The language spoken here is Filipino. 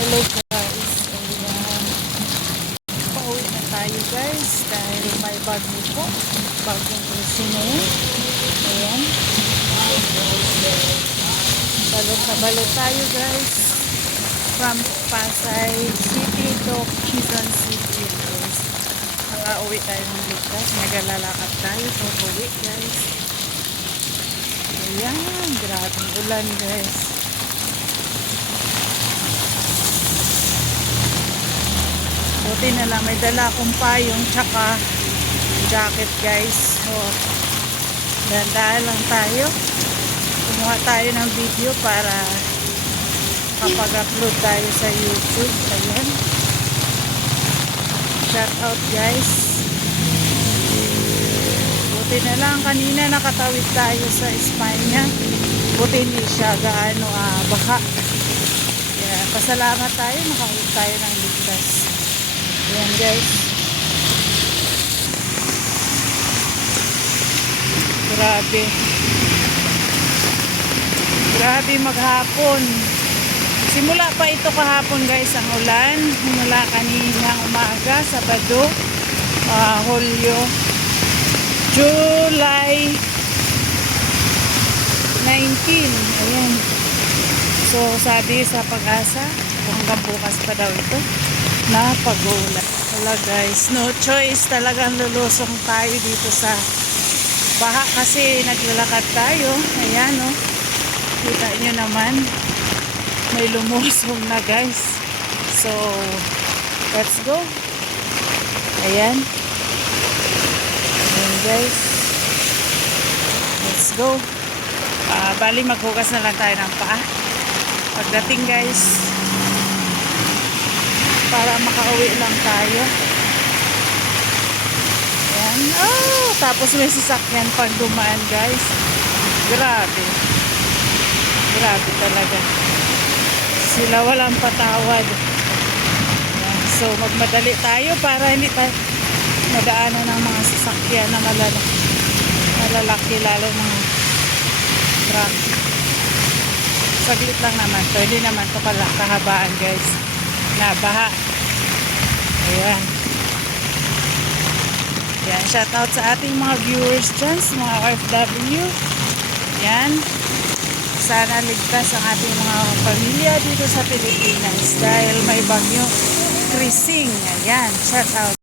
Hello guys, ayan. Pauwi na tayo guys dahil may bagyo po. Bagyong cruising ngayon. Ayan. Balot na balot tayo guys. From Pasay City to Quezon City guys. Nakauwi tayo ng ligtas. Nagalalakad tayo. Pauwi guys. Ayan. Grabing ulan guys. Buti na lang may dala akong payong tsaka jacket guys. So, dahan lang tayo. Kumuha tayo ng video para kapag-upload tayo sa YouTube. Ayan. Shout out guys. Buti na lang kanina nakatawid tayo sa Espanya. Buti hindi siya gaano baka. Kaya pasalamat tayo, makauwi tayo ng ligtas. Ayan guys. Grabe. Grabe maghapon. Simula pa ito kahapon guys ang ulan. Simula kaninang umaga, Sabado, Hulyo, July 19. Ayan. So sabi sa Pag-asa, hanggang bukas pa daw ito na pag-ulan. Wala guys, no choice, talagang lulusong tayo dito sa baha kasi naglalakad tayo. Ayan o, kita nyo naman may lumusong na guys. So let's go. Ayan. Ayan guys, let's go. Bali maghugas na lang tayo ng paa pagdating guys, para makauwi lang tayo. Ayan. Oh, tapos may sasakyan pag dumaan guys. Grabe. Grabe talaga. Sila walang patawad. Ayan. So magmadali tayo para hindi tayo madaanan ng mga sasakyan na malalaki, lalo mga truck. Saglit lang naman to. Hindi naman to kahabaan guys na baha. Ayan. Ayan, shout out sa ating mga viewers dyan, mga OFW. Ayan. Sana ligtas ang ating mga pamilya dito sa Pilipinas dahil may bagyo cruising. Ayan, shout out.